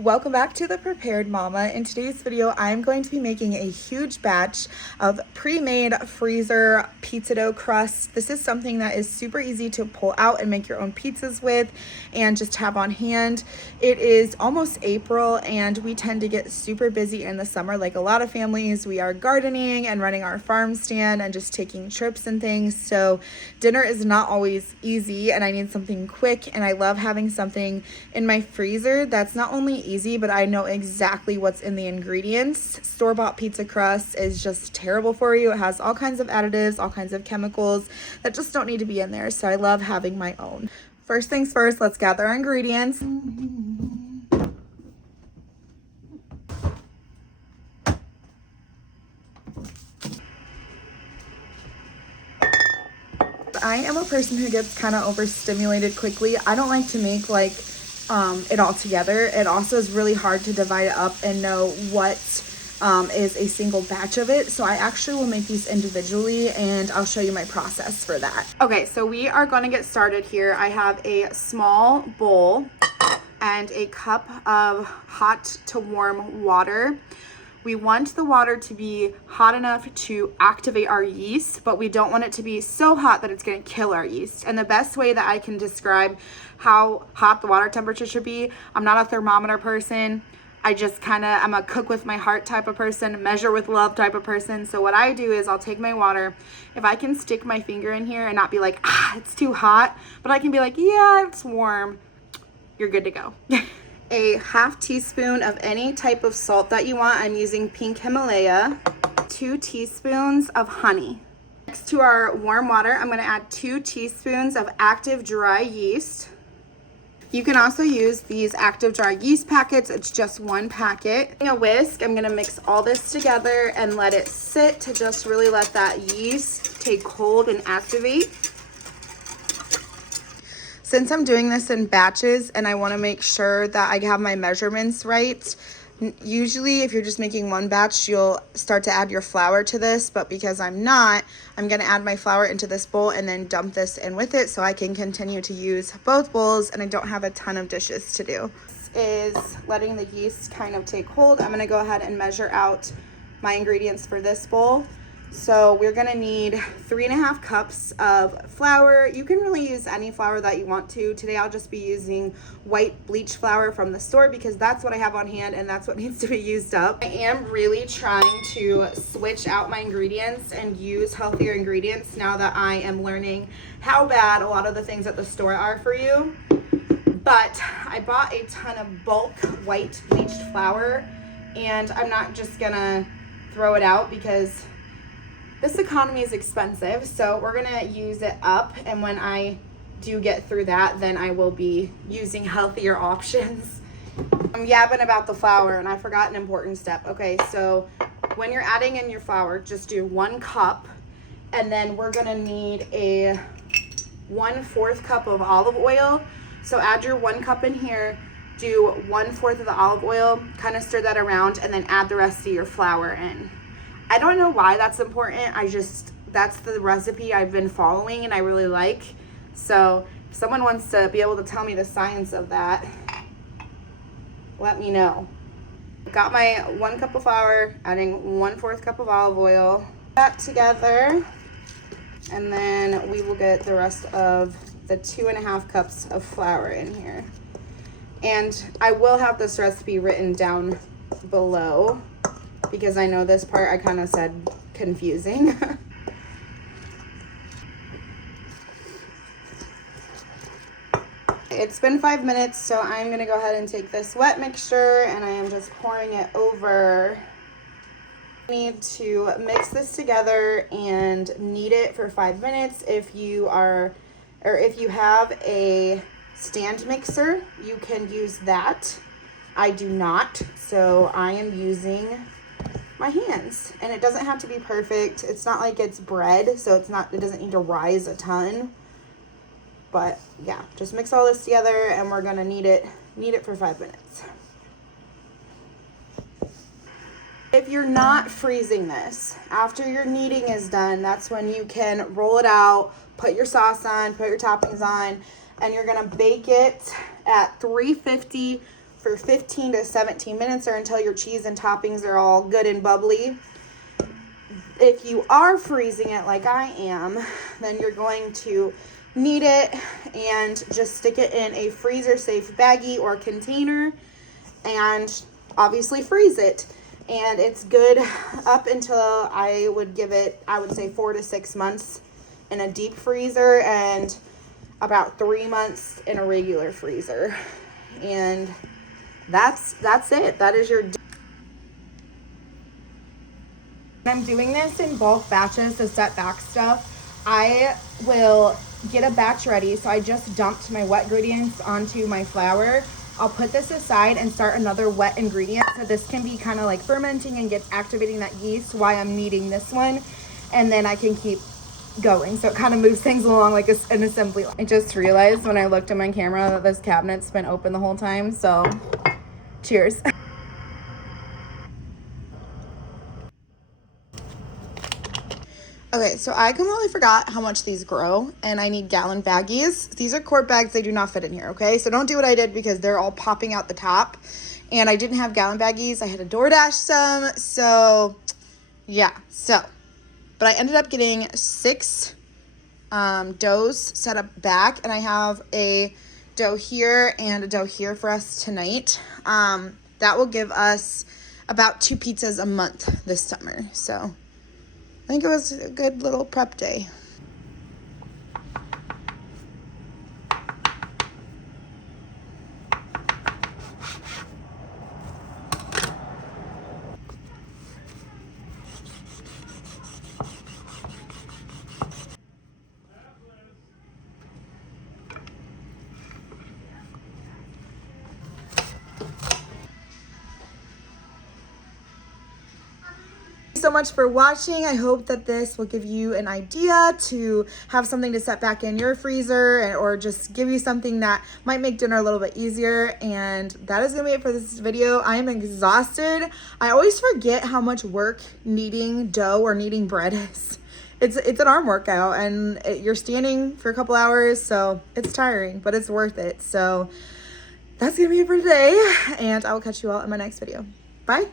Welcome back to The Prepared Mama. In today's video, I'm going to be making a huge batch of pre-made freezer pizza dough crust. This is something that is super easy to pull out and make your own pizzas with and just have on hand. It is almost April and we tend to get super busy in the summer. Like a lot of families, we are gardening and running our farm stand and just taking trips and things. So dinner is not always easy and I need something quick, and I love having something in my freezer that's not only easy, but I know exactly what's in the ingredients. Store-bought pizza crust is just terrible for you. It has all kinds of additives, all kinds of chemicals that just don't need to be in there. So I love having my own. First things first, let's gather our ingredients. I am a person who gets kind of overstimulated quickly. I don't like to make it all together. It also is really hard to divide it up and know what is a single batch of it. So I actually will make these individually and I'll show you my process for that. Okay, so we are going to get started here. I have a small bowl and a cup of hot to warm water. We want the water to be hot enough to activate our yeast, but we don't want it to be so hot that it's going to kill our yeast. And the best way that I can describe how hot the water temperature should be, I'm not a thermometer person. I'm a cook with my heart type of person, measure with love type of person. So what I do is I'll take my water. If I can stick my finger in here and not be like, it's too hot, but I can be like, yeah, it's warm, you're good to go. A half teaspoon of any type of salt that you want. I'm using pink Himalaya. 2 teaspoons of honey. Next to our warm water, I'm going to add 2 teaspoons of active dry yeast. You can also use these active dry yeast packets. It's just 1 packet. In a whisk, I'm going to mix all this together and let it sit to just really let that yeast take hold and activate. Since I'm doing this in batches and I want to make sure that I have my measurements right, usually if you're just making one batch, you'll start to add your flour to this, but because I'm not, I'm going to add my flour into this bowl and then dump this in with it so I can continue to use both bowls and I don't have a ton of dishes to do. This is letting the yeast kind of take hold. I'm going to go ahead and measure out my ingredients for this bowl. So we're gonna need 3.5 cups of flour. You can really use any flour that you want to. Today I'll just be using white bleach flour from the store because that's what I have on hand and that's what needs to be used up. I am really trying to switch out my ingredients and use healthier ingredients now that I am learning how bad a lot of the things at the store are for you. But I bought a ton of bulk white bleached flour and I'm not just gonna throw it out because this economy is expensive, so we're gonna use it up, and when I do get through that, then I will be using healthier options. I'm yapping about the flour, and I forgot an important step. Okay, so when you're adding in your flour, just do 1 cup, and then we're gonna need a 1/4 cup of olive oil. So add your 1 cup in here, do 1/4 of the olive oil, kind of stir that around, and then add the rest of your flour in. I don't know why that's important. That's the recipe I've been following and I really like. So if someone wants to be able to tell me the science of that, let me know. Got my 1 cup of flour, adding 1/4 cup of olive oil. That together, and then we will get the rest of the 2.5 cups of flour in here. And I will have this recipe written down below, because I know this part I kind of said confusing. It's been 5 minutes, so I'm going to go ahead and take this wet mixture and I am just pouring it over. I need to mix this together and knead it for 5 minutes. If you have a stand mixer, you can use that. I do not, so I am using my hands, and it doesn't have to be perfect. It's not like it's bread, so it doesn't need to rise a ton, but yeah, just mix all this together and we're gonna knead it for 5 minutes. If you're not freezing this, after your kneading is done, that's when you can roll it out, put your sauce on, put your toppings on, and you're gonna bake it at 350 for 15 to 17 minutes or until your cheese and toppings are all good and bubbly. If you are freezing it like I am, then you're going to knead it and just stick it in a freezer safe baggie or container and obviously freeze it. And it's good up until I would say 4 to 6 months in a deep freezer and about 3 months in a regular freezer. And that's it. That is your. I'm doing this in bulk batches to set back stuff. I will get a batch ready. So I just dumped my wet ingredients onto my flour. I'll put this aside and start another wet ingredient. So this can be kind of like fermenting and gets activating that yeast while I'm kneading this one. And then I can keep going. So it kind of moves things along like an assembly line. I just realized when I looked at my camera that this cabinet's been open the whole time. So cheers. Okay, so I completely forgot how much these grow, and I need gallon baggies. These are quart bags. They do not fit in here, okay? So don't do what I did because they're all popping out the top, and I didn't have gallon baggies. I had to DoorDash some, so yeah. But I ended up getting 6 doughs set up back, and I have a dough here and a dough here for us tonight. That will give us about 2 pizzas a month this summer, so I think it was a good little prep day. So much for watching. I hope that this will give you an idea to have something to set back in your freezer, or just give you something that might make dinner a little bit easier. And that is gonna be it for this video. I am exhausted. I always forget how much work kneading dough or kneading bread is. It's an arm workout, and you're standing for a couple hours, so it's tiring, but it's worth it. So that's gonna be it for today, and I will catch you all in my next video. Bye.